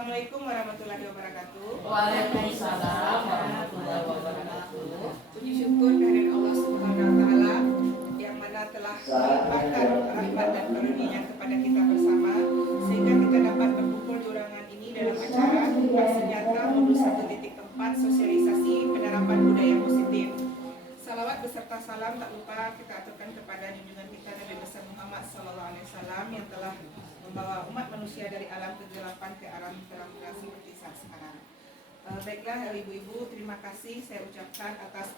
Assalamualaikum warahmatullahi wabarakatuh. Waalaikumsalam warahmatullahi wabarakatuh. Puji syukur kehadirat Allah Subhanahu wa taala yang mana telah melimpahkan rahmat dan karunia kepada kita bersama sehingga kita dapat berkumpul di ruangan ini dalam acara Aksi Nyata Modul 1.4 Sosialisasi Penerapan Budaya Positif. Salawat beserta salam tak lupa kita aturkan kepada junjungan kita Nabi besar Muhammad SAW yang telah membawa umat manusia dari alam kegelapan ke alam terang seperti saat sekarang. Baiklah ibu-ibu, terima kasih saya ucapkan atas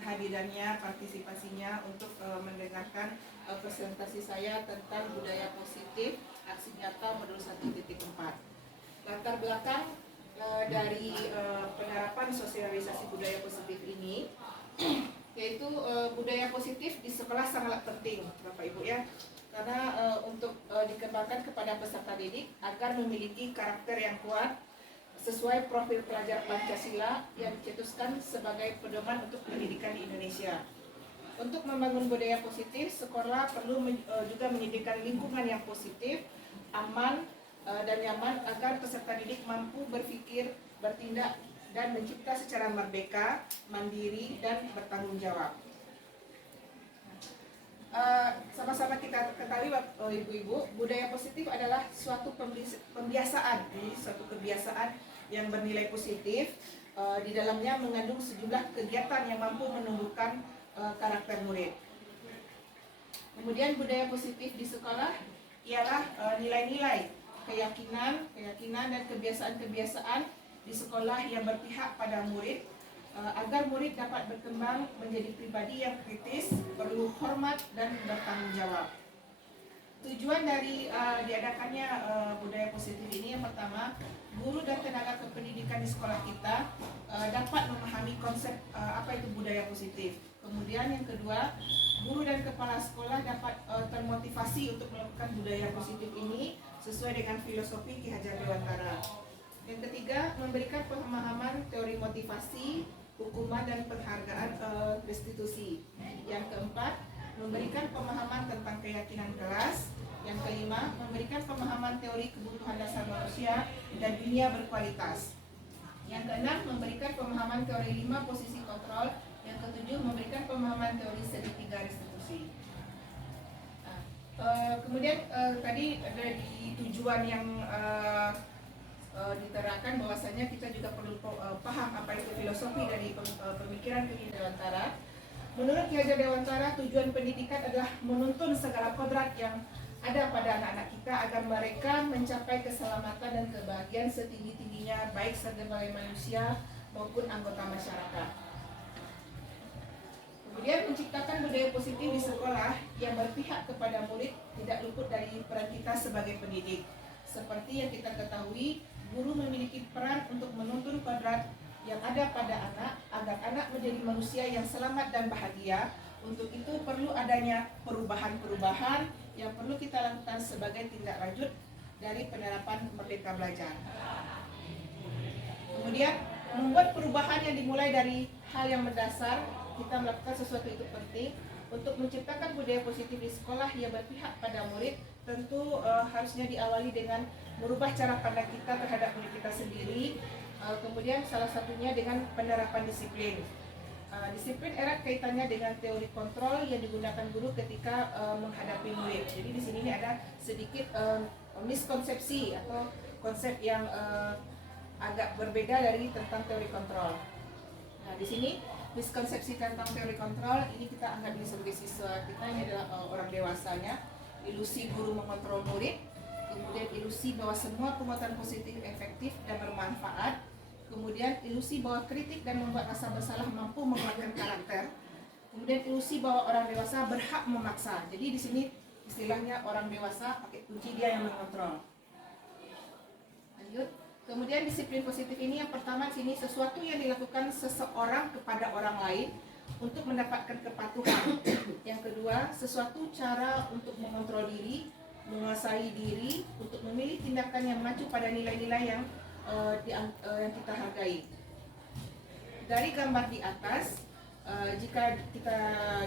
kehadirannya, partisipasinya untuk mendengarkan presentasi saya tentang budaya positif aksi nyata modul 1.4. Latar belakang dari penerapan sosialisasi budaya positif ini yaitu budaya positif di sekolah sangat penting, Bapak Ibu ya. Karena untuk dikembangkan kepada peserta didik agar memiliki karakter yang kuat sesuai profil pelajar Pancasila yang dicetuskan sebagai pedoman untuk pendidikan di Indonesia. Untuk membangun budaya positif, sekolah perlu juga menyediakan lingkungan yang positif, aman, dan nyaman agar peserta didik mampu berpikir, bertindak, dan mencipta secara merdeka, mandiri, dan bertanggung jawab. Sama-sama kita ketahui ibu-ibu, budaya positif adalah suatu pembiasaan, suatu kebiasaan yang bernilai positif. Di dalamnya mengandung sejumlah kegiatan yang mampu menumbuhkan karakter murid. Kemudian budaya positif di sekolah ialah nilai-nilai, keyakinan dan kebiasaan-kebiasaan di sekolah yang berpihak pada murid, agar murid dapat berkembang menjadi pribadi yang kritis, perlu hormat dan bertanggung jawab. Tujuan dari diadakannya budaya positif ini yang pertama, guru dan tenaga kependidikan di sekolah kita dapat memahami konsep apa itu budaya positif. Kemudian yang kedua, guru dan kepala sekolah dapat termotivasi untuk melakukan budaya positif ini sesuai dengan filosofi Ki Hajar Dewantara. Yang ketiga, memberikan pemahaman teori motivasi, hukuman dan penghargaan restitusi. Yang keempat, memberikan pemahaman tentang keyakinan kelas. Yang kelima, memberikan pemahaman teori kebutuhan dasar manusia dan dunia berkualitas. Yang keenam, memberikan pemahaman teori 5 posisi kontrol. Yang ketujuh, memberikan pemahaman teori segitiga restitusi. Kemudian tadi dari tujuan yang diterangkan bahwasanya kita juga perlu paham apa itu filosofi dari pemikiran Ki Hajar Dewantara. Menurut Ki Hajar Dewantara, tujuan pendidikan adalah menuntun segala kodrat yang ada pada anak-anak kita agar mereka mencapai keselamatan dan kebahagiaan setinggi-tingginya baik sebagai manusia maupun anggota masyarakat. Kemudian menciptakan budaya positif di sekolah yang berpihak kepada murid tidak luput dari peran kita sebagai pendidik. Seperti yang kita ketahui, guru memiliki peran untuk menuntun kodrat yang ada pada anak agar anak menjadi manusia yang selamat dan bahagia. Untuk itu perlu adanya perubahan-perubahan yang perlu kita lakukan sebagai tindak lanjut dari penerapan Merdeka Belajar. Kemudian membuat perubahan yang dimulai dari hal yang mendasar, kita melakukan sesuatu itu penting. Untuk menciptakan budaya positif di sekolah yang berpihak pada murid, tentu harusnya diawali dengan merubah cara pandang kita terhadap diri kita sendiri. Kemudian salah satunya dengan penerapan disiplin. Disiplin erat kaitannya dengan teori kontrol yang digunakan guru ketika menghadapi murid. Jadi di sini ada sedikit miskonsepsi atau konsep yang agak berbeda dari tentang teori kontrol. Nah, di sini miskonsepsi tentang teori kontrol ini kita anggap ini sebagai siswa kita, ini adalah orang dewasanya. Ilusi guru mengontrol murid, kemudian ilusi bahwa semua penguatan positif efektif dan bermanfaat, kemudian ilusi bahwa kritik dan membuat rasa bersalah mampu menguatkan karakter, kemudian ilusi bahwa orang dewasa berhak memaksa. Jadi di sini istilahnya orang dewasa pakai kunci dia yang mengontrol. Lanjut. Kemudian disiplin positif ini yang pertama sini sesuatu yang dilakukan seseorang kepada orang lain untuk mendapatkan kepatuhan. Yang kedua, sesuatu cara untuk mengontrol diri, menguasai diri, untuk memilih tindakan yang mengacu pada nilai-nilai yang kita hargai. Dari gambar di atas, jika kita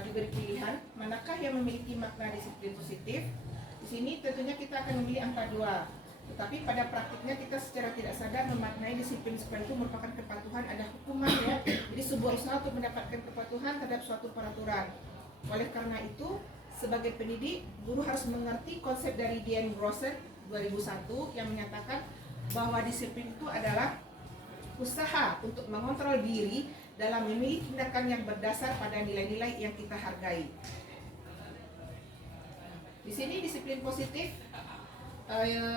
diberi pilihan, manakah yang memiliki makna disiplin positif? Di sini tentunya kita akan memilih angka 2. Tetapi pada praktiknya kita secara tidak sadar memaknai disiplin sekolah itu merupakan kepatuhan, ada hukuman ya. Jadi sebuah usaha untuk mendapatkan kepatuhan terhadap suatu peraturan. Oleh karena itu, sebagai pendidik, guru harus mengerti konsep dari Dian Grosser 2001 yang menyatakan bahwa disiplin itu adalah usaha untuk mengontrol diri dalam memilih tindakan yang berdasar pada nilai-nilai yang kita hargai. Di sini disiplin positif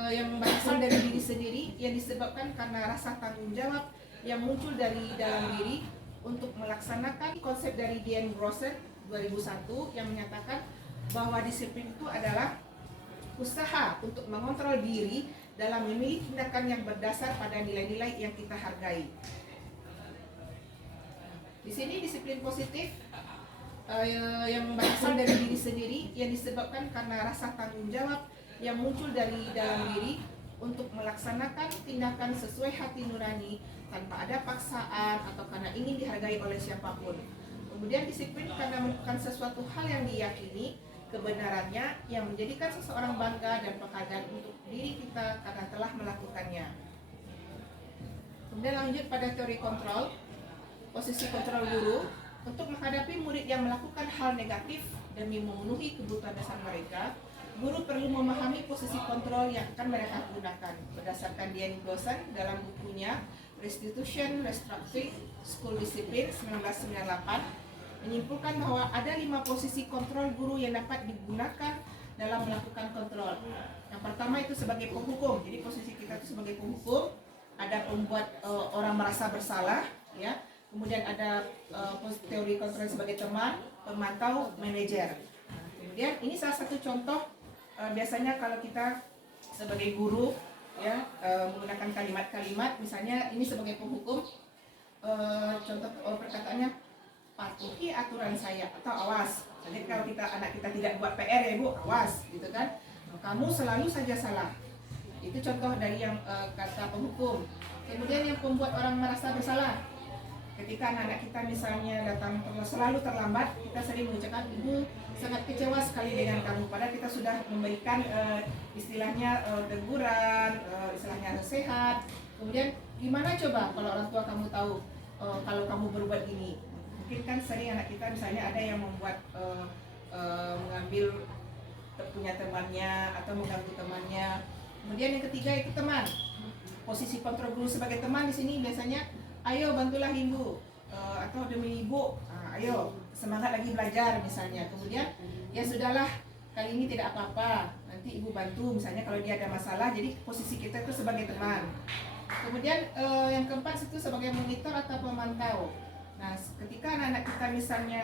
yang berasal dari diri sendiri yang disebabkan karena rasa tanggung jawab yang muncul dari dalam diri untuk melaksanakan konsep dari Dian Grosser 2001 yang menyatakan bahwa disiplin itu adalah usaha untuk mengontrol diri dalam memilih tindakan yang berdasar pada nilai-nilai yang kita hargai. Di sini disiplin positif yang berasal dari diri sendiri yang disebabkan karena rasa tanggung jawab yang muncul dari dalam diri untuk melaksanakan tindakan sesuai hati nurani tanpa ada paksaan atau karena ingin dihargai oleh siapapun. Kemudian disiplin karena melakukan sesuatu hal yang diyakini kebenarannya yang menjadikan seseorang bangga dan penghargaan untuk diri kita karena telah melakukannya. Kemudian lanjut pada teori kontrol, posisi kontrol guru. Untuk menghadapi murid yang melakukan hal negatif demi memenuhi kebutuhan dasar mereka, guru perlu memahami posisi kontrol yang akan mereka gunakan. Berdasarkan Dian Grosser dalam bukunya Restitution, Restructuring, School Discipline 1998 menyimpulkan bahwa ada 5 posisi kontrol guru yang dapat digunakan dalam melakukan kontrol. Yang pertama itu sebagai penghukum. Jadi posisi kita itu sebagai penghukum, ada pembuat orang merasa bersalah, ya. Kemudian ada teori kontrol sebagai teman, pemantau, manajer. Kemudian ini salah satu contoh biasanya kalau kita sebagai guru ya menggunakan kalimat-kalimat, misalnya ini sebagai penghukum, contoh perkataannya patuhi aturan saya atau awas. Jadi kalau anak kita tidak buat PR ya Bu, awas gitu kan. Kamu selalu saja salah. Itu contoh dari yang kata penghukum. Kemudian yang pembuat orang merasa bersalah. Ketika anak-anak kita misalnya datang selalu terlambat, kita sering mengucapkan ibu sangat kecewa sekali dengan kamu. Padahal kita sudah memberikan istilahnya teguran, istilahnya nasihat. Kemudian gimana coba kalau orang tua kamu tahu kalau kamu berbuat ini? Mungkin kan sering anak kita misalnya ada yang membuat mengambil punya temannya atau mengganggu temannya. Kemudian yang ketiga itu teman. Posisi kontrol guru sebagai teman di sini biasanya, ayo bantulah ibu atau demi ibu, ayo semangat lagi belajar misalnya. Kemudian ya sudahlah kali ini tidak apa-apa, nanti ibu bantu misalnya kalau dia ada masalah. Jadi posisi kita itu sebagai teman. Kemudian yang keempat itu sebagai monitor atau pemantau. Nah ketika anak-anak kita misalnya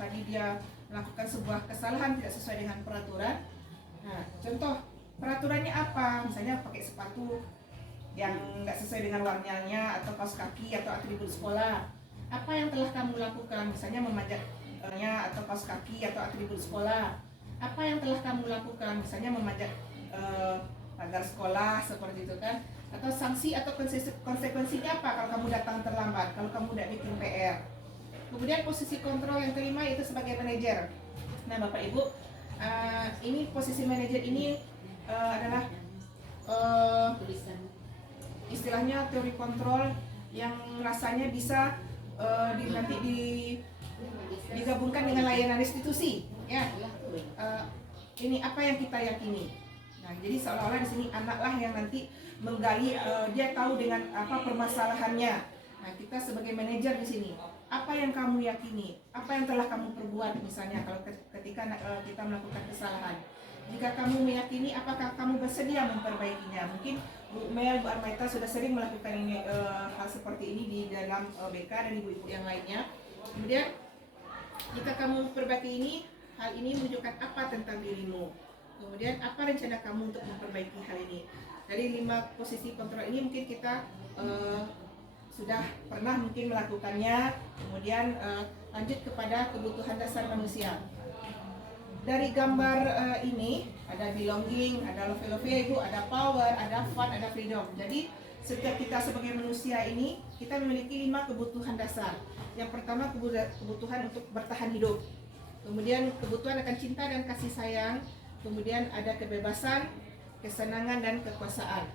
tadi dia melakukan sebuah kesalahan tidak sesuai dengan peraturan, nah contoh peraturannya apa? Misalnya pakai sepatu yang nggak sesuai dengan warnanya atau kaos kaki atau atribut sekolah. Apa yang telah kamu lakukan? Misalnya memanjatnya atau kaos kaki atau atribut sekolah. Apa yang telah kamu lakukan? Misalnya memanjat pagar sekolah seperti itu kan. Atau sanksi atau konsekuensinya apa kalau kamu datang terlambat, kalau kamu tidak bikin PR. Kemudian posisi kontrol yang kelima itu sebagai manajer. Nah Bapak Ibu, ini posisi manajer ini adalah istilahnya teori kontrol yang rasanya bisa nanti digabungkan dengan layanan restitusi, ya. Ini apa yang kita yakini. Nah, jadi seolah-olah di sini anaklah yang nanti menggali, dia tahu dengan apa permasalahannya. Nah, kita sebagai manajer di sini, apa yang kamu yakini, apa yang telah kamu perbuat, misalnya kalau ketika kita melakukan kesalahan. Jika kamu meyakini, apakah kamu bersedia memperbaikinya? Mungkin Bu Mel, Bu Armaita sudah sering melakukan ini, hal seperti ini di dalam BK dan ibu-ibu yang lainnya. Kemudian, jika kamu perbaiki ini, hal ini menunjukkan apa tentang dirimu? Kemudian, apa rencana kamu untuk memperbaiki hal ini? Dari 5 posisi kontrol ini mungkin kita sudah pernah mungkin melakukannya. Kemudian lanjut kepada kebutuhan dasar manusia. Dari gambar ini ada belonging, ada love Ibu, ada power, ada fun, ada freedom. Jadi setiap kita sebagai manusia ini kita memiliki 5 kebutuhan dasar. Yang pertama kebutuhan untuk bertahan hidup. Kemudian kebutuhan akan cinta dan kasih sayang. Kemudian ada kebebasan, kesenangan, dan kekuasaan.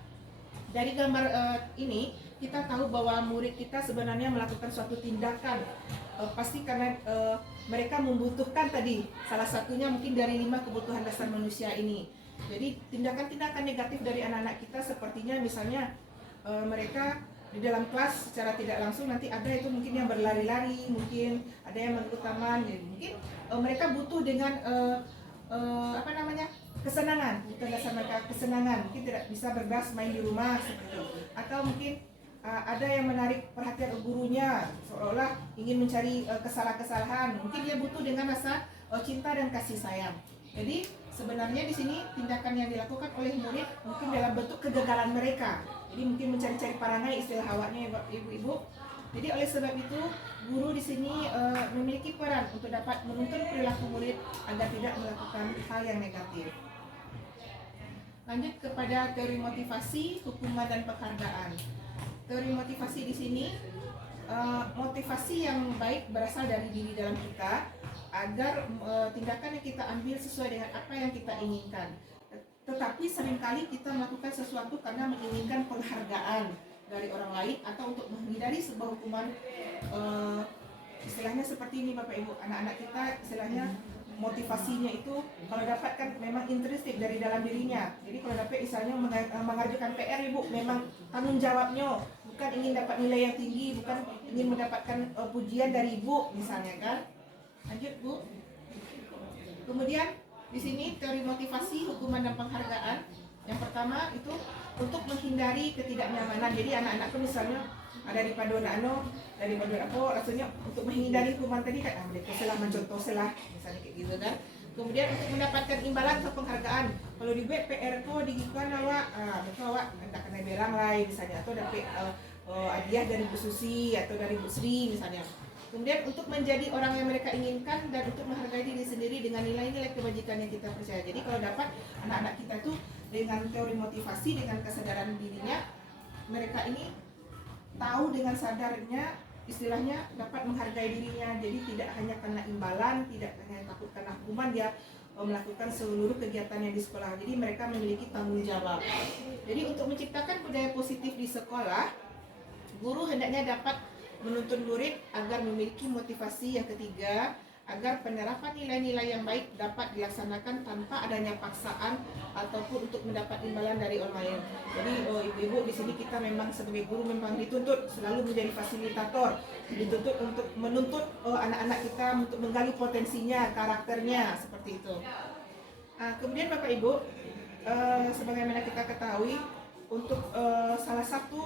Dari gambar ini kita tahu bahwa murid kita sebenarnya melakukan suatu tindakan pasti karena mereka membutuhkan tadi, salah satunya mungkin dari 5 kebutuhan dasar manusia ini. Jadi tindakan-tindakan negatif dari anak-anak kita sepertinya misalnya mereka di dalam kelas secara tidak langsung nanti ada itu mungkin yang berlari-lari, mungkin ada yang menuntut taman, jadi mungkin mereka butuh dengan kesenangan, bukan dasar mereka kesenangan, mungkin tidak bisa bebas main di rumah seperti itu, atau mungkin ada yang menarik perhatian gurunya seolah-olah ingin mencari kesalahan-kesalahan, mungkin dia butuh dengan rasa cinta dan kasih sayang. Jadi sebenarnya di sini tindakan yang dilakukan oleh murid mungkin dalam bentuk kegagalan mereka, jadi mungkin mencari-cari perangai, istilah awaknya ibu-ibu. Jadi oleh sebab itu guru di sini memiliki peran untuk dapat menuntun perilaku murid agar tidak melakukan hal yang negatif. Lanjut kepada teori motivasi, hukuman, dan penghargaan. Teori motivasi di sini motivasi yang baik berasal dari diri dalam kita agar tindakan yang kita ambil sesuai dengan apa yang kita inginkan. Tetapi seringkali kita melakukan sesuatu karena menginginkan penghargaan dari orang lain atau untuk menghindari sebuah hukuman. Istilahnya seperti ini Bapak Ibu, anak-anak kita istilahnya motivasinya itu kalau dapat kan memang intrinsik dari dalam dirinya. Jadi kalau dapat misalnya mengajukan PR Ibu, memang tanggung jawabnya bukan ingin dapat nilai yang tinggi, bukan ingin mendapatkan pujian dari Ibu misalnya kan. Lanjut Bu. Kemudian di sini teori motivasi, hukuman, dan penghargaan. Yang pertama itu untuk menghindari ketidaknyamanan. Jadi anak-anakku misalnya ada di paduan rasanya untuk menghindari hukuman tadi kan mereka salah mencontoh salah misalnya kayak gitu kan. Kemudian untuk mendapatkan imbalan atau penghargaan, kalau dibuat PR ko digikan awak tidak kena belang lah misalnya, atau dapat hadiah dari Bu Susi atau dari Bu Sri misalnya. Kemudian untuk menjadi orang yang mereka inginkan dan untuk menghargai diri sendiri dengan nilai-nilai kebajikan yang kita percaya. Jadi kalau dapat anak-anak kita tuh dengan teori motivasi, dengan kesadaran dirinya, mereka ini tahu dengan sadarnya istilahnya dapat menghargai dirinya. Jadi tidak hanya karena imbalan, tidak hanya takut karena hukuman, dia melakukan seluruh kegiatannya di sekolah. Jadi mereka memiliki tanggung jawab. Jadi untuk menciptakan budaya positif di sekolah, guru hendaknya dapat menuntun murid agar memiliki motivasi yang ketiga, agar penerapan nilai-nilai yang baik dapat dilaksanakan tanpa adanya paksaan ataupun untuk mendapat imbalan dari orang lain. Jadi ibu-ibu di sini kita memang sebagai guru memang dituntut selalu menjadi fasilitator, dituntut untuk menuntut anak-anak kita untuk menggali potensinya, karakternya seperti itu. Kemudian Bapak Ibu, sebagaimana kita ketahui untuk salah satu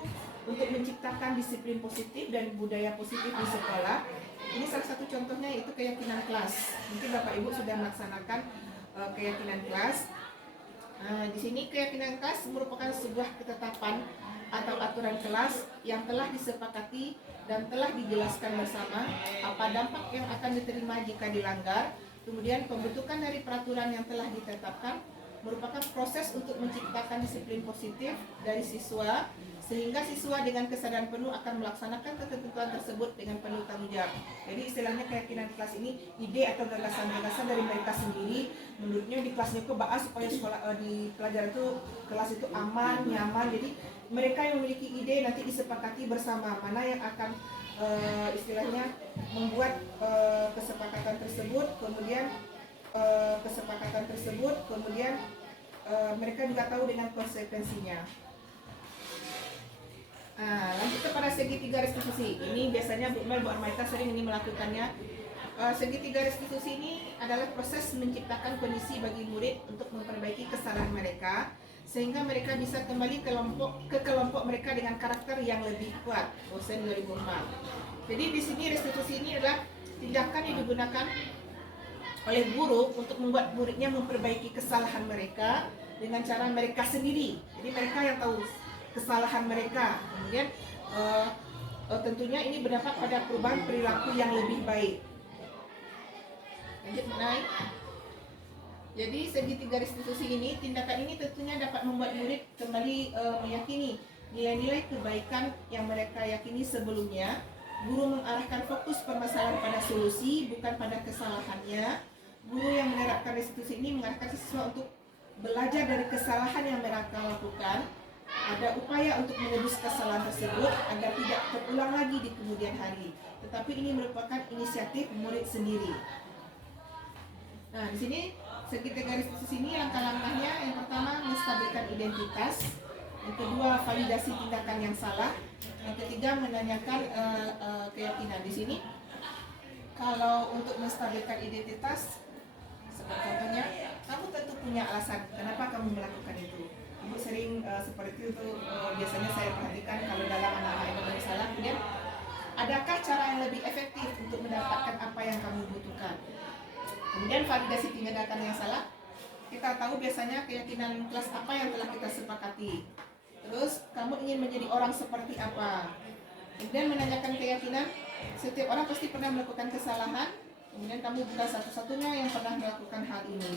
untuk menciptakan disiplin positif dan budaya positif di sekolah. Ini salah satu contohnya yaitu keyakinan kelas. Mungkin Bapak Ibu sudah melaksanakan keyakinan kelas. Di sini keyakinan kelas merupakan sebuah ketetapan atau aturan kelas yang telah disepakati dan telah dijelaskan bersama apa dampak yang akan diterima jika dilanggar. Kemudian pembentukan dari peraturan yang telah ditetapkan merupakan proses untuk menciptakan disiplin positif dari siswa, sehingga siswa dengan kesadaran penuh akan melaksanakan ketentuan tersebut dengan penuh tanggung jawab. Jadi istilahnya keyakinan kelas ini ide atau gagasan-gagasan dari mereka sendiri. Menurutnya di kelasnya itu bahas supaya sekolah di pelajaran itu kelas itu aman, nyaman. Jadi mereka yang memiliki ide nanti disepakati bersama mana yang akan istilahnya membuat kesepakatan tersebut, kemudian mereka juga tahu dengan konsekuensinya. Lanjut kepada segitiga restitusi. Ini biasanya Bu Mel, Bu Armaita sering ini melakukannya. Segitiga restitusi ini adalah proses menciptakan kondisi bagi murid untuk memperbaiki kesalahan mereka sehingga mereka bisa kembali ke kelompok mereka dengan karakter yang lebih kuat. Dosen 2004. Jadi di sini restitusi ini adalah tindakan yang digunakan oleh guru untuk membuat muridnya memperbaiki kesalahan mereka dengan cara mereka sendiri. Jadi mereka yang tahu kesalahan mereka. Kemudian tentunya ini berdampak pada perubahan perilaku yang lebih baik. Lanjut naik. Jadi segitiga restitusi ini, tindakan ini tentunya dapat membuat murid kembali meyakini nilai-nilai kebaikan yang mereka yakini sebelumnya. Guru mengarahkan fokus permasalahan pada solusi, bukan pada kesalahannya. Guru yang menerapkan restitusi ini mengarahkan siswa untuk belajar dari kesalahan yang mereka lakukan, ada upaya untuk menebus kesalahan tersebut agar tidak terulang lagi di kemudian hari. Tetapi ini merupakan inisiatif murid sendiri. Nah, di sini kita garis di sini langkah-langkahnya. Yang pertama, menstabilkan identitas. Yang kedua, validasi tindakan yang salah. Yang ketiga, menanyakan keyakinan. Di sini, kalau untuk menstabilkan identitas, seperti contohnya, kamu tentu punya alasan kenapa kamu melakukan itu. Ibu sering seperti itu, biasanya saya perhatikan kalau dalam anak-anak yang bermasalah. Kemudian, adakah cara yang lebih efektif untuk mendapatkan apa yang kamu butuhkan? Kemudian validasi tindakan yang salah. Kita tahu biasanya keyakinan kelas apa yang telah kita sepakati. Terus kamu ingin menjadi orang seperti apa? Kemudian menanyakan keyakinan. Setiap orang pasti pernah melakukan kesalahan. Kemudian kamu bukan satu-satunya yang pernah melakukan hal ini.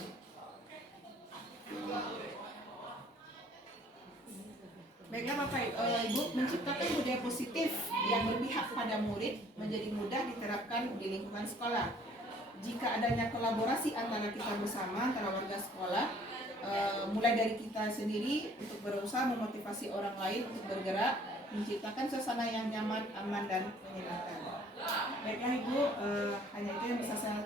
Baiklah Bapak Ibu, menciptakan budaya positif yang berpihak pada murid menjadi mudah diterapkan di lingkungan sekolah. Jika adanya kolaborasi antara kita bersama, antara warga sekolah, mulai dari kita sendiri untuk berusaha memotivasi orang lain untuk bergerak, menciptakan suasana yang nyaman, aman, dan menyenangkan. Baiklah Ibu, hanya itu yang bisa saya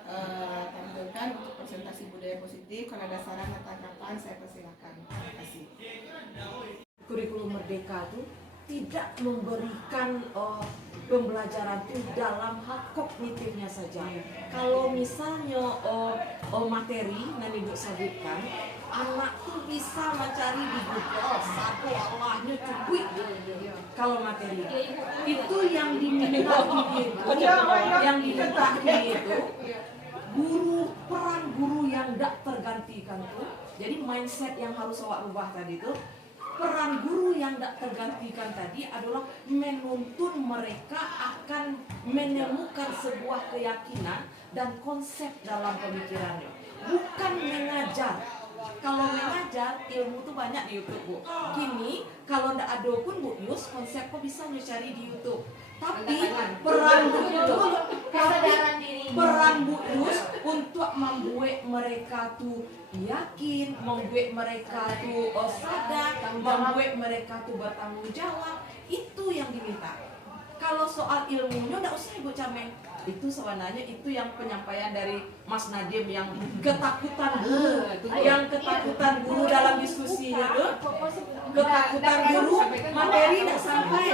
tampilkan untuk presentasi budaya positif. Kalau ada saran atau tanggapan, saya persilakan. Terima kasih. Kurikulum Merdeka itu tidak memberikan pembelajaran itu dalam hal kognitifnya saja. Kalau misalnya materi yang Ibu sebutkan, anak tuh bisa mencari di Google satu Allahnya cukup. Kalau materi itu yang diminta yang diminta itu peran guru yang tidak tergantikan tuh. Jadi mindset yang harus awak rubah tadi itu. Peran guru yang tidak tergantikan tadi adalah menuntun mereka akan menemukan sebuah keyakinan dan konsep dalam pemikirannya, bukan mengajar. Kalau mengajar, ilmu tuh banyak di YouTube, Bu. Kini kalau tidak ada pun Bu Yus, konsep kok bisa mencari di YouTube. Tapi peran Bu Yus untuk membuat mereka tuh yakin, membuat mereka tuh sadar, membuat mereka tuh bertanggung jawab, itu yang diminta. Kalau soal ilmunya tidak usah Ibu Cameng. Itu sebenarnya itu yang penyampaian dari Mas Nadiem yang ketakutan guru dalam diskusinya tuh. Ketakutan guru materi tidak sampai.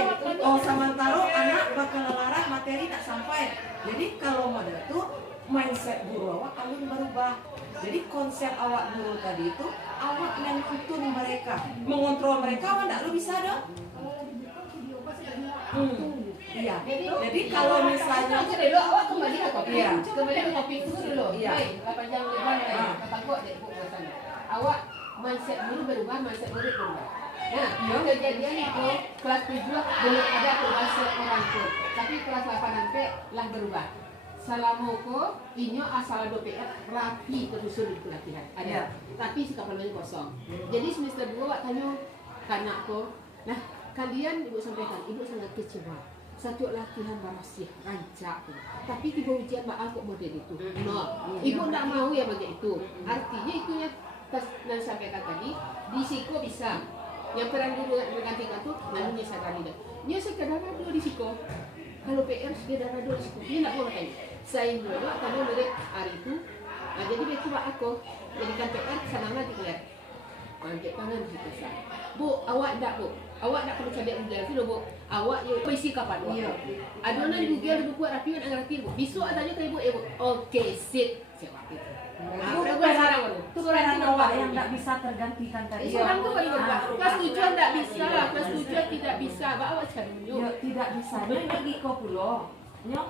Sementara anak bakal larat materi tidak sampai. Jadi kalau model tuh mindset guru awak alun berubah. Jadi konsep awak guru tadi itu awak menuntun mereka, mengontrol mereka awak tidak lu bisa dong. Iya. Jadi kalau misalnya dulu awak kembali ke topik. Iya. Kembali ke topik itu dulu. Iya. Baik, 8 jam depan kata kok dek Bu sana. Awak mindset guru berubah, mindset murid berubah. Nah, kejadian itu kelas 7 belum ada perubahan orang tu. Tapi kelas 8 nanti lah berubah. Salamoko, inyo asal PR rapi tersusun di pelatihan. Ada. Tapi sikap pandangnya kosong. Jadi semester 2 awak tanya kanakku, nah kalian Ibu sampaikan, Ibu sangat kecewa. Satu latihan rahasia, rancak. Tapi tiba ujian bakal kok model itu. No, Ibu tidak mau ya bagian itu. Artinya itu yang dan sampaikan tadi, di Siko bisa. Yang peran guru bergantikan tuh, namanya sadari dah. Dia sekadar dulu di Siko. Kalau PR sekadar dulu di Siko. Dia tidak mau katanya. Saya dulu, karena murid hari itu. Nah, jadi dia coba aku jadikan PR senanglah dikelar. Angkat tangan kita sah. Bu, awak tak Bu? Awak tak perlu cari Google tu Bu. Awak isi kapan? Iya. Adunan Google lebih kuat rapi dan ngerti Bu. Besok tanya ke Ibu, Ibu. Okey, sit. Siapa itu? Itu peran awak yang tidak bisa tergantikan tadi. Seorang tu kan berubah. Kelas 7 tak bisa, kelas 7 tidak bisa. Awak cari dulu. Ya, tidak bisa. Ini lagi kau pulau. Nyok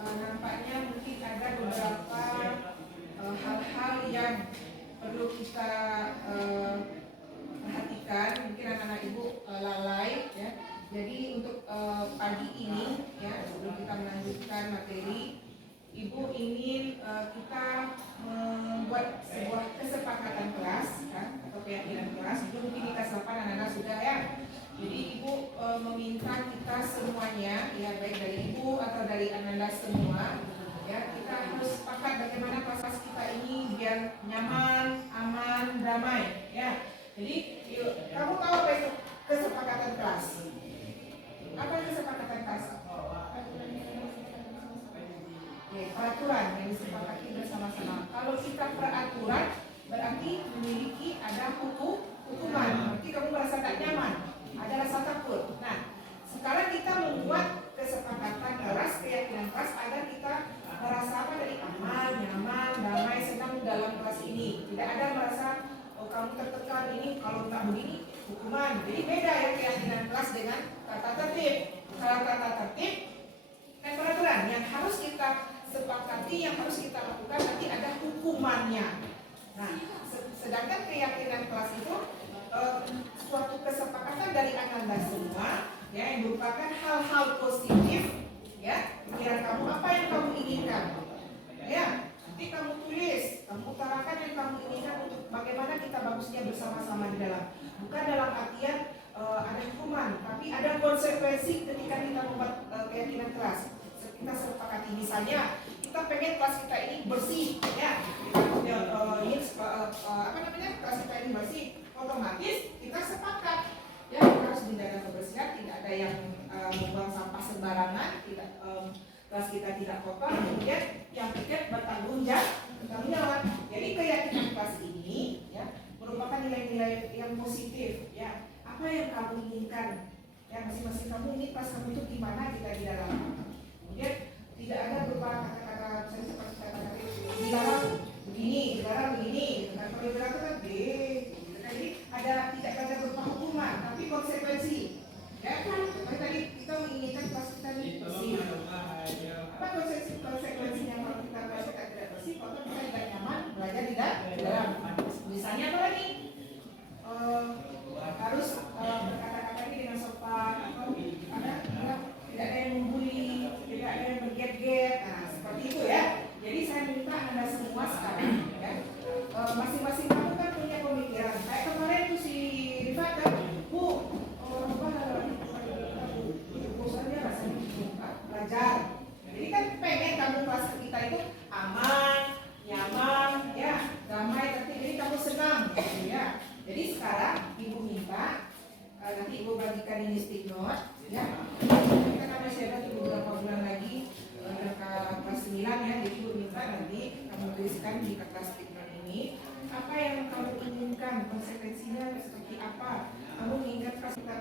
Nampaknya mungkin ada beberapa hal-hal yang perlu kita perhatikan. Mungkin anak-anak ibu lalai ya. Jadi untuk pagi ini ya, sebelum kita melanjutkan materi, ibu ingin kita membuat sebuah kesepakatan kelas kan, atau keyakinan kelas. Itu mungkin di kelas 8 anak-anak sudah ya. Jadi ibu meminta kita semuanya ya, baik dari ibu atau dari anak-anak semua ya, kita harus sepakat bagaimana kelas kita ini biar nyaman, aman, damai ya. Jadi kamu tahu apa itu kesepakatan kelas? Apa itu kesepakatan kelas? Ya, peraturan yang disepakati bersama-sama. Kalau kita peraturan berarti memiliki ada hukuman. Berarti kamu merasa tak nyaman, ada rasa takut. Nah, sekarang kita membuat kesepakatan kelas, keyakinan kelas agar kita merasa apa tadi? Aman, nyaman, damai, senang dalam kelas ini. Tidak ada merasa kamu tertekan ini, kalau tak begini hukuman. Jadi beda ya keyakinan kelas dengan tata tertib. Kalau tata tertib dan peraturan yang harus kita sepakati, yang harus kita lakukan, nanti ada hukumannya. Nah, sedangkan keyakinan kelas itu suatu kesepakatan dari Anda semua ya, yang merupakan hal-hal positif ya, pikiran kamu, apa yang kamu inginkan ya, nanti kamu tulis, kamu utarakan yang kamu inginkan untuk bagaimana kita bagusnya bersama-sama di dalam, bukan dalam artian ada hukuman, tapi ada konsekuensi ketika kita membuat keyakinan kelas. Kita sepakati, misalnya kita pengen kelas kita ini bersih ya, kelas kita ini bersih, otomatis kita sepakat ya, kita harus menjaga kebersihan, tidak ada yang membuang sampah sembarangan, kelas kita tidak kotor, kemudian yang ketiga bertanggung jawab. Jadi keyakinan kelas ini ya merupakan nilai-nilai yang positif ya. Apa yang kamu inginkan ya, masing-masing kamu ini kelas kamu itu gimana kita di dalam. Kemudian tidak ada berupa kata-kata misalnya seperti kata-kata dilarang begini, dilarang begini, kalau dilarang itu kan B. Jadi tidak ada berupa hukuman, tapi konsekuensi. Ya kan? Tadi kita menginginkan kelas kita ini bersih. Apa konsekuensinya kalau kita kelas kita tidak bersih? Kalau kita tidak nyaman, belajar tidak dalam. Misalnya apa lagi? Harus berkata-kata ini dengan sopan, atau tidak ada yang membuli, tidak ada yang berget-get, nah seperti itu ya. Jadi saya minta Anda semua sekarang ya, masing-masing kamu kan punya pemikiran. Kayak kemarin tuh si Rifat kan, Bu, bosannya rasanya belajar. Jadi kan pengen kamu kelas kita itu aman, nyaman, ya, damai, tapi jadi kamu senang, ya. Jadi sekarang Ibu minta, nanti Ibu bagikan ini stick note, ya. Kita kan masih ada beberapa bulan lagi kelas 9 ya, jadi Ibu minta nanti kamu tuliskan di kertas stick note ini apa yang kamu inginkan, konsekuensinya seperti apa. Kamu mengingat kelas kita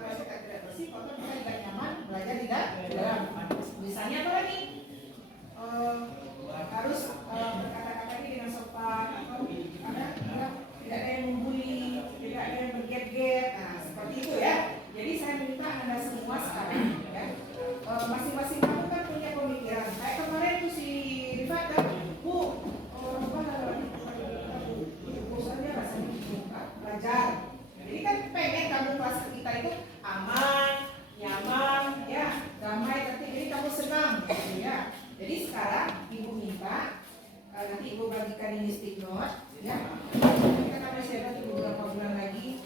tidak bersih, kotor, kita tidak nyaman, belajar tidak dalam. Misalnya apa lagi? Harus berkata-kata ini dengan sopan, atau tidak ada yang membuli, tidak ada yang berget-get, nah seperti itu ya. Jadi saya minta Anda semua sekarang ya, masing-masing kamu kan punya pemikiran. Kayak kemarin tuh si Rifat kan, Bu, bosannya rasanya belajar. Jadi kan pengen kamu kelas kita itu aman, nyaman, ya, damai, tapi jadi kamu senang, ya. Jadi sekarang Ibu minta, nanti Ibu bagikan ini stick note, ya. Kita kan masih ada beberapa bulan lagi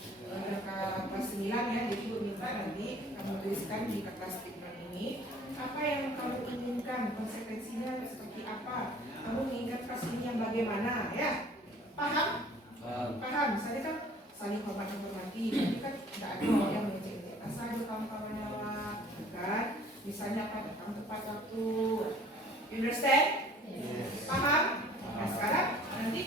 kelas 9 ya, jadi Ibu minta nanti kamu tuliskan di kertas stick note ini apa yang kamu inginkan, konsekuensinya seperti apa. Kamu mengingat kelas ini yang bagaimana, ya? Paham? Paham. Misalnya kan saling hormati, tapi kan tidak ada yang mengecek asal kawan-kawan kan. Misalnya pada kamu tepat waktu. Understand? Yes. Paham? Nah sekarang nanti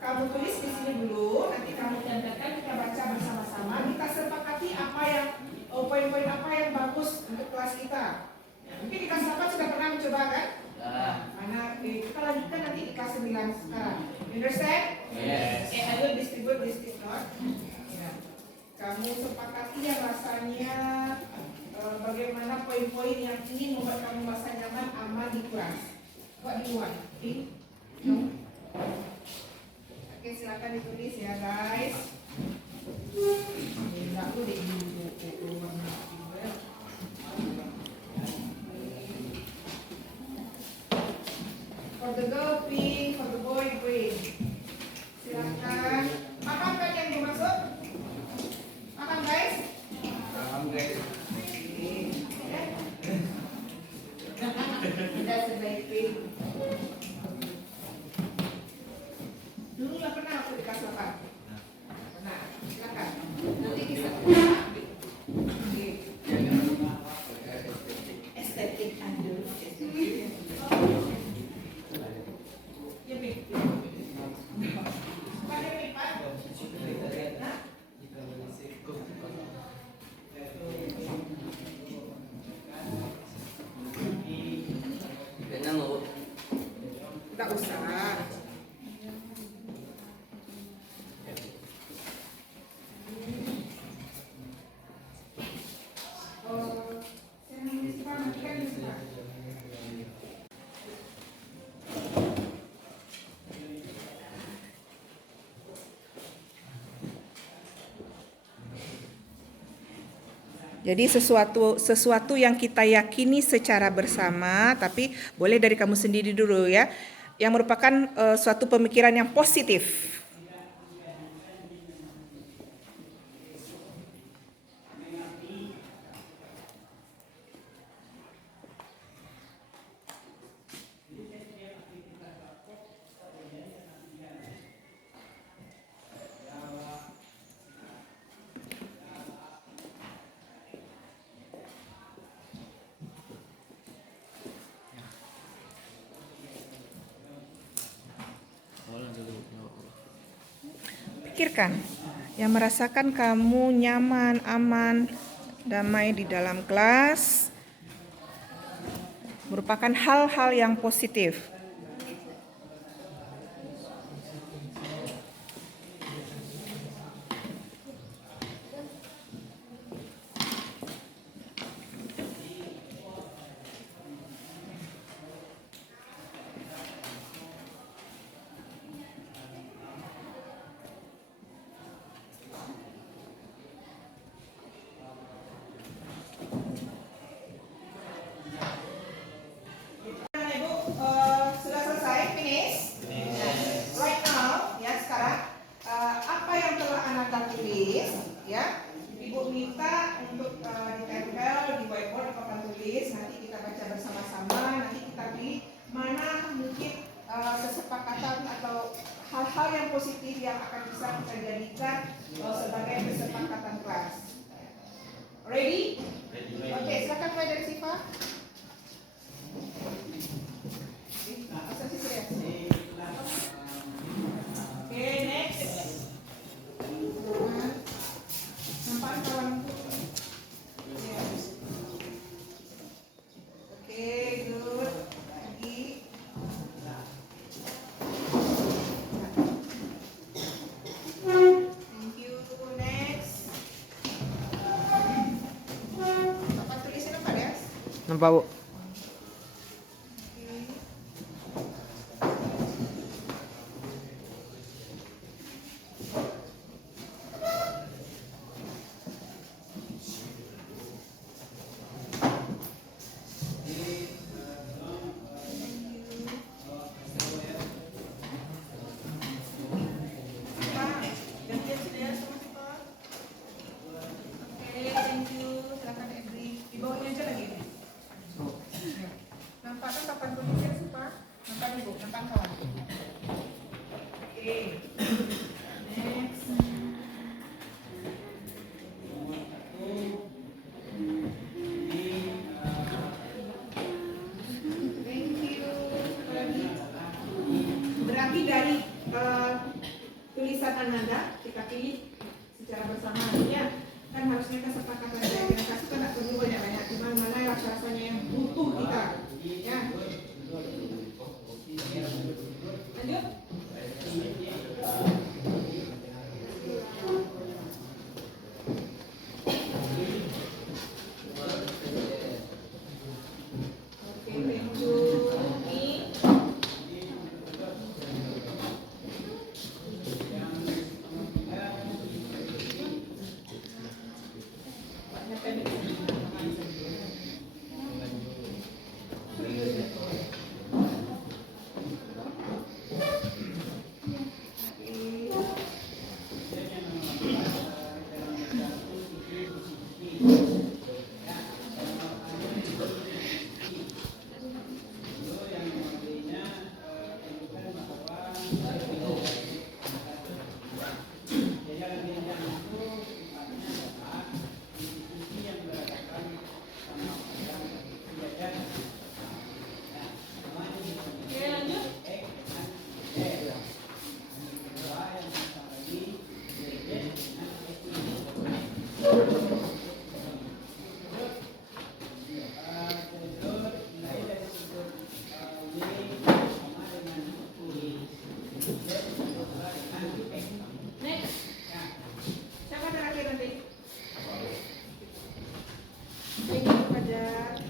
kamu tulis di sini dulu, nanti kamu catatkan, kita baca bersama-sama, kita sepakati apa yang poin-poin apa yang bagus untuk kelas kita. Mungkin di kelas 8 sudah pernah mencoba kan? Kita lanjutkan nanti di kelas 9 sekarang. Understand? Yes. I will distribute this note. Ya. Kamu sepakati yang rasanya bagaimana poin-poin yang ingin membuat kamu merasa nyaman, aman di kelas. Buat di luar. No. Oke, silakan ditulis ya guys. For the girl pink, for the boy green. Silakan. Paham kan yang dimaksud? Paham guys? Tidak sebaik pink. Dulu lah pernah aku di kelas 8. Nah, silakan. Nanti kita estetik under. Ya, Bik. Pada Bik, Pak. Hah? Tak usah. Jadi sesuatu yang kita yakini secara bersama, tapi boleh dari kamu sendiri dulu ya, yang merupakan suatu pemikiran yang positif. Pikirkan, yang merasakan kamu nyaman, aman, damai di dalam kelas merupakan hal-hal yang positif. Sudah selesai, finish? Right now, ya sekarang apa yang telah Anda tulis, ya Ibu minta untuk ditempel di whiteboard papan tulis. Nanti kita baca bersama-sama. Nanti kita pilih mana mungkin kesepakatan atau hal-hal yang positif yang akan bisa kita jadikan sebagai kesepakatan kelas. Ready? Oke, silakan mulai dari Siva. Oke, next. Nampak kawan. Oke, good. Lagi. Thank you. Next. Papan tulisnya nampak ya? Nampak, Bu. Berarti dari tulisan Ananda kita pilih secara bersamaan ya. Kan harusnya kesepakatan dari kita kasih kan tidak perlu banyak-banyak, cuma mana yang rasanya yang butuh kita ya. Lanjut. Siapa terakhir nanti? Thank you Fajar.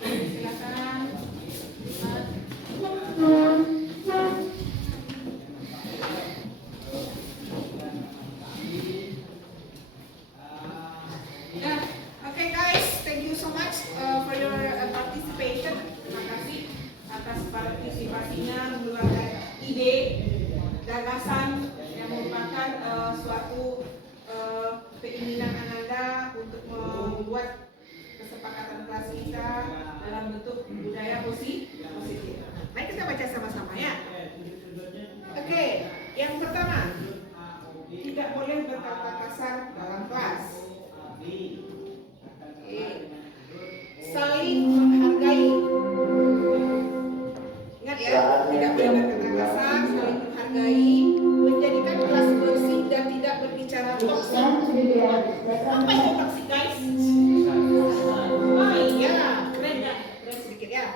Silakan. Ya, oke guys, thank you so much for your participation. Terima kasih atas partisipasinya mengeluarkan ide, gagasan yang merupakan suatu keinginan Ananda untuk membuat kesepakatan kelas kita dalam bentuk budaya positif. Mari kita baca sama-sama ya. Oke, yang pertama, tidak boleh berkata kasar dalam kelas. Saling menghargai. Ingat ya, tidak boleh berkata kasar, saling menghargai, menjadikan kelas bersih dan tidak berbicara toksik. Apa itu toksik guys? Oh iya, keren ya, keren sedikit ya.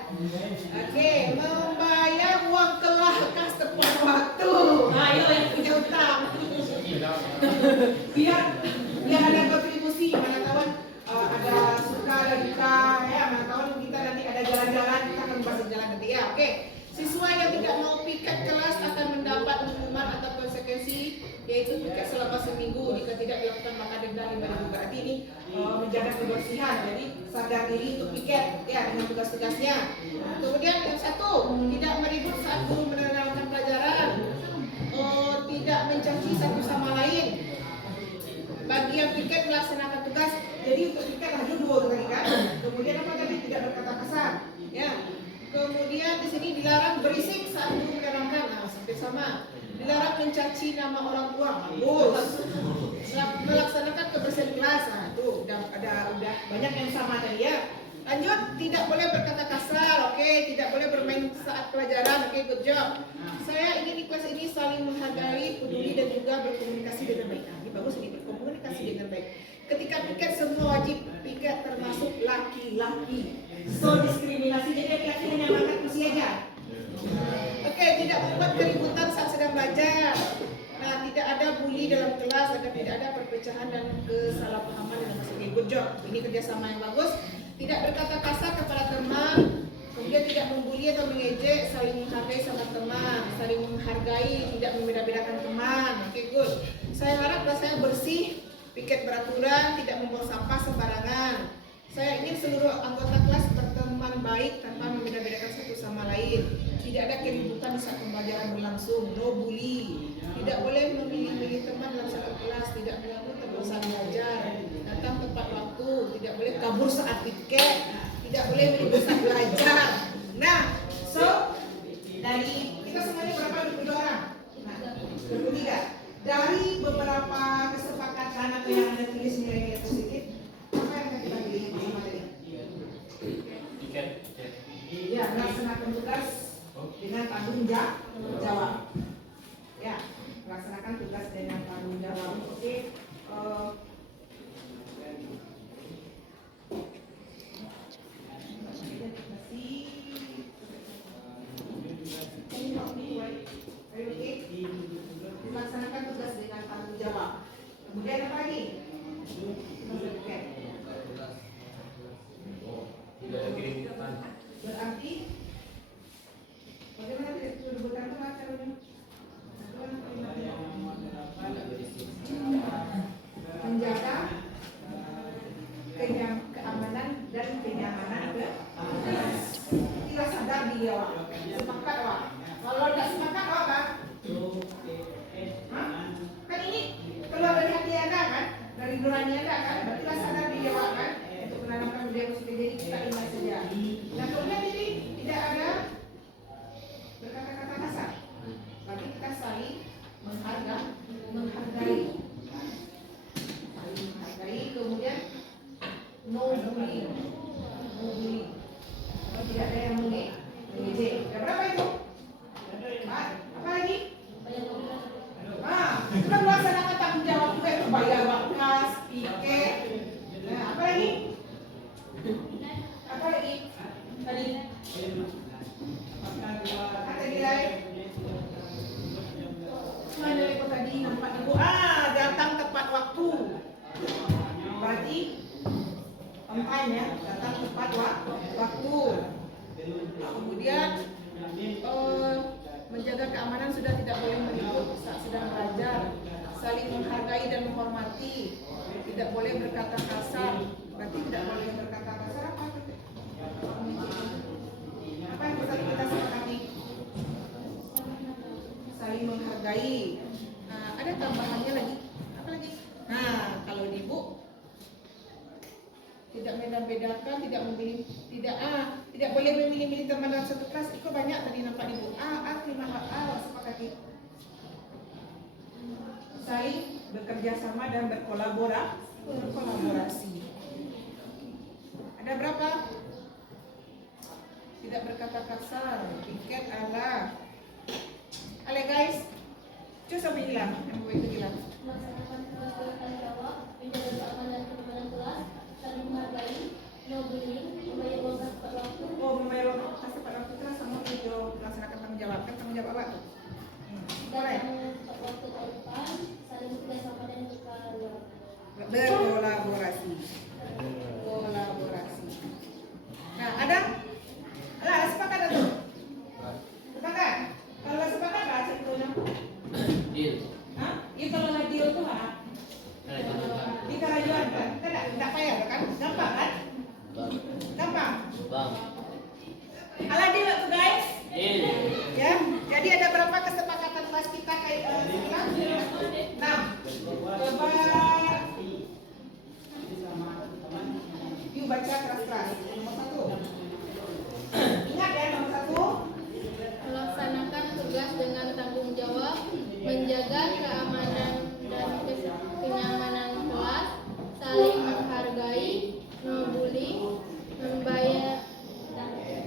Oke, membayar uang kelas tepat waktu. Ayo yang punya utang. biar ada kontribusi, mana kawan ada suka ada duka ya, mana kawan kita nanti ada jalan-jalan, kita akan bahas jalan nanti ya. Oke, siswa yang tidak mau piket kelas akan mendapat hukuman atau konsekuensi, yaitu piket selama seminggu. Jika tidak dilakukan maka denda 5.000. Berarti ini menjaga kebersihan, jadi sadar diri untuk piket ya dengan tugas-tugasnya. Kemudian yang satu, tidak meribut saat guru menerangkan pelajaran. Tidak mencaci satu sama lain. Bagi yang piket melaksanakan tugas, jadi untuk piket lah duduk tadi kan. Kemudian apa tadi, tidak berkata kasar, ya. Kemudian di sini dilarang berisik saat guru menerangkan, nah seperti sama. Dilarang mencaci nama orang tua, bagus. Melaksanakan kebersihan kelas, nah itu udah banyak yang sama tadi ya. Lanjut, tidak boleh berkata kasar, oke, tidak boleh bermain saat pelajaran, oke, good job. Saya ingin di kelas ini saling menghargai, peduli dan juga berkomunikasi dengan baik. Nah, ini bagus ini, berkomunikasi dengan baik. Ketika piket semua wajib piket termasuk laki-laki. So diskriminasi, jadi laki-laki hanya makan kursi aja. Oke, tidak membuat keributan saat sedang belajar. Nah, tidak ada bully dalam kelas agar tidak ada perpecahan dan kesalahpahaman dalam masalah. Good job, ini kerjasama yang bagus. Tidak berkata kasar kepada teman, kemudian tidak membuli atau mengejek, saling menghargai sama teman, saling menghargai, tidak membeda-bedakan teman. Oke, good. Saya harap kelas saya bersih, piket beraturan, tidak membuang sampah sembarangan. Saya ingin seluruh anggota kelas berteman baik tanpa membeda-bedakan satu sama lain. Tidak ada keributan saat pembelajaran berlangsung, no bully. Tidak boleh memilih-milih teman dalam satu kelas, tidak mengganggu teman belajar, datang tepat waktu, tidak boleh kabur saat piket, tidak boleh meribut saat belajar. Nah, so dari kita semuanya berapa? 22 orang. Nah, 23. Dari beberapa kesepakatan atau yang Anda tulis nilai-nilai positif, apa yang akan kita pilih bersama tadi? Ya, melaksanakan tugas dengan tanggung jawab. Ya, melaksanakan tugas dengan tanggung jawab. Oke. No bullying. No bullying. Kalau tidak ada yang mengejek. Ada berapa itu? Apa lagi? Sudah melaksanakan tanggung jawab juga itu bayar bakas, piket. Nah, apa lagi? Apa lagi? Tadi. Ada nilai. Mana itu tadi nampak ibu? Datang tepat waktu. Berarti on time ya, datang tepat waktu. Kemudian menjaga keamanan sudah tidak boleh meliput saat sedang belajar, saling menghargai dan menghormati, tidak boleh berkata kasar. Berarti tidak boleh berkata kasar apa? Apa yang tadi kita sepakati? Saling menghargai. Nah, ada tambahannya lagi. Apa lagi? Nah, kalau di ibu tidak membeda-bedakan, tidak boleh memilih-milih teman dalam satu kelas. Itu banyak tadi nampak ibu. Terima sepakati. Saling bekerja sama dan berkolaborasi. Ada berapa? Tidak berkata kasar. Piket ala guys. Cus sampai hilang. Yang gue itu hilang. Melaksanakan tugas bertanggung jawab, menjaga keamanan dan keamanan kelas, saling menghargai, no bullying, membayar uang kas tepat waktu. Membayar uang kas tepat waktu itu sama video melaksanakan tanggung jawab. Kan tanggung jawab apa tuh? Boleh. Tepat waktu tahun depan, saling bekerja sama dan Berkolaborasi. Nah, ada sepakat tuh? Sepakat? Kalau nggak sepakat baca itu. Deal. Iya kalau nggak deal tuh apa? Di kerajuan kan? Tidak payah kan? Gampang kan? Gampang. Bang. Ala deal tuh guys. Deal. Ya, jadi ada berapa kesepakatan kelas kita kayak sekarang? 6. Coba yuk baca keras-keras. Nomor 1. Ingat ya nomor 1. melaksanakan tugas dengan tanggung jawab, menjaga keamanan dan kenyamanan kelas, saling menghargai, no bullying, membayar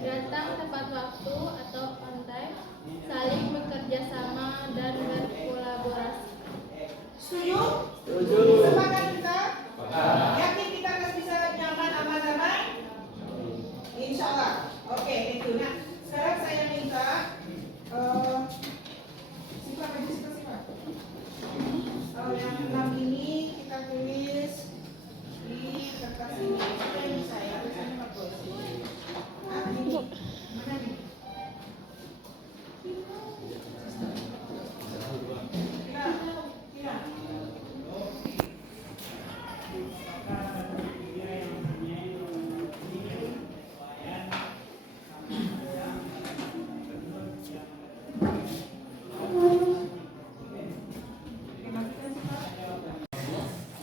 datang tepat waktu atau on time, saling bekerja sama dan berkolaborasi. Setuju? Sepakat kita? Yakin kita harus bisa nyaman, aman-aman? Insya Allah. Oke, itu. Nah, sekarang saya minta sifat. Yang 6 ini kita tulis di kertas ini. Apa yang bisa ya? Tulisannya bagus. Ini. Mana nih? Kira.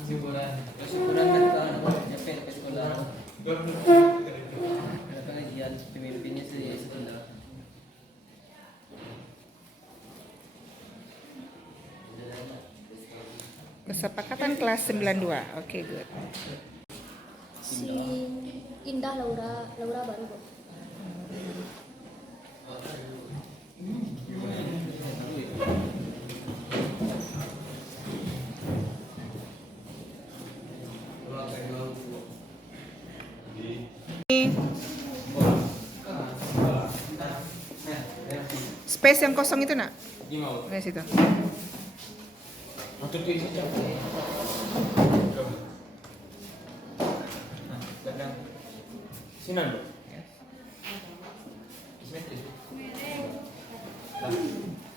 Kesyukuran kan nyampe ke sekolah. Kenapa lagian pemimpinnya sekolah. Kesepakatan kelas 92. Oke, good. Si Indah Laura baru kok. Space yang kosong itu nak? Di situ. Sinan.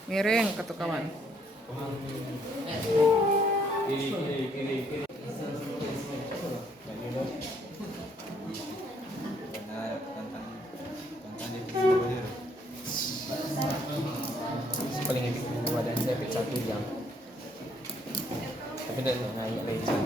Miring kata kawan. Kiri. Paling epic kedua dan saya epic 1 jam. Tapi dah naik lagi.